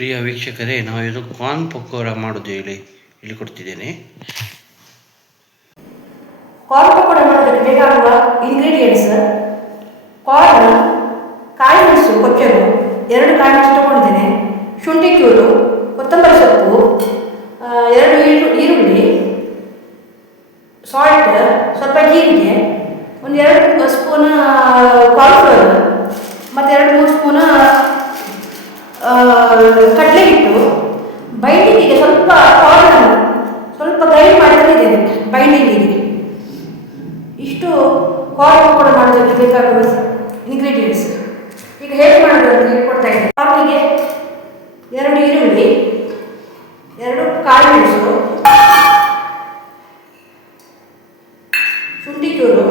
ಪ್ರಿಯ ವೀಕ್ಷಕರೇ, ನಾವು ಇದು ಕಾರ್ನ್ ಪಕೋಡ ಮಾಡೋದು ಇಲ್ಲಿ ಕೊಡ್ತಿದ್ದೇನೆ. ಕಾರ್ನ್ ಪಕೋಡ ಮಾಡೋದಕ್ಕೆ ಬೇಕಾಗುವ ಇಂಗ್ರೀಡಿಯೆಂಟ್ಸ್: ಕಾರ್ನ್, ಕಾಯಿ ಮೆಣಸು ಕೊಚ್ಚಲು 2 ಕಾಯಿ ಮೆಣಸು ತಗೊಂಡಿದ್ದೇನೆ, ಶುಂಠಿ ಚೂರು, ಕೊತ್ತಂಬರಿ ಸೊಪ್ಪು, 2 ಈರುಳ್ಳಿ, ಸಾಲ್ಟ್, ಸ್ವಲ್ಪ ಜೀರಿಗೆ, 1-2 ಸ್ಪೂನ್ ಕಾರ್ನ್ಫ್ಲವರ್ ಮತ್ತು 2-3 ಸ್ಪೂನ್ ಕಡಲೆ ಹಿಟ್ಟು. ಬೈಂಡಿಂಗಿಗೆ ಸ್ವಲ್ಪ ಕಾರ್ನ್ ಸ್ವಲ್ಪ ಗ್ರೈಂಡ್ ಮಾಡಿ ತಂದಿದ್ದೇನೆ ಬೈಂಡಿಂಗಿಗೆ. ಇಷ್ಟು ಕಾರ್ನ್ ಪಕೋಡ ಮಾಡೋದಕ್ಕೆ ಬೇಕಾಗುವ ಇಂಗ್ರೀಡಿಯೆಂಟ್ಸ್. ಈಗ ಹೇಗೆ ಮಾಡೋದು ಅಂತ ಹೇಳ್ಕೊಡ್ತಾ ಇದ್ದೇನೆ. ಕಾರ್ನಿಗೆ 2 ಈರುಳ್ಳಿ, 2 ಕಾಯಿ ಮೆಣಸು, ಶುಂಠಿ ಚೂರು,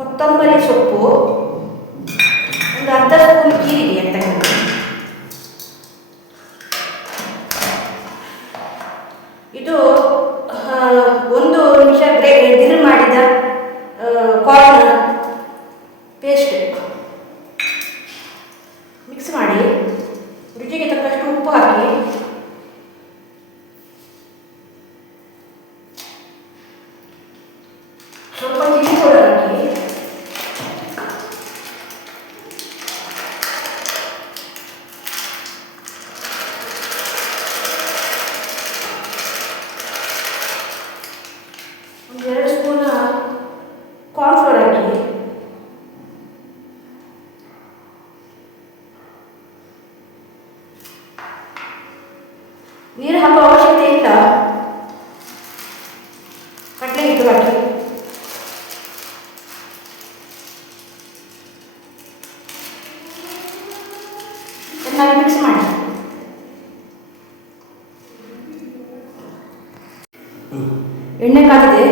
ಕೊತ್ತಂಬರಿ ಸೊಪ್ಪು, 1 ಅರ್ಧ ಸ್ಪೂನ್ ಜೀರಿಗೆ ಅಂತ ಹೇಳಿ, ಇದು 1 ನಿಮಿಷ ಗ್ರಿಲ್ ಮಾಡಿದ ಕಾರ್ನ್ ಪೇಸ್ಟ್. ಮಿಕ್ಸ್ ಮಾಡಿ ರುಚಿಗೆ ತಕ್ಕಷ್ಟು ಉಪ್ಪು ಹಾಕಿ ಸ್ವಲ್ಪ ಚಿಲ್ಲಿ ಪೌಡರ್ ಹಾಕಿ ಒಂದು 2 ಸ್ಪೂನ್ ಕಾರ್ನ್ಫ್ಲವರ್ ಹಾಕಿ ನೀರು ಹಾಕುವ ಅವಶ್ಯಕತೆ ಇಲ್ಲ. ಕಡಲೆ ಹಿಟ್ಟು ಹಾಕಿ ಚೆನ್ನಾಗಿ ಮಿಕ್ಸ್ ಮಾಡಿ. ಎಣ್ಣೆ ಕಾದಿದೆ,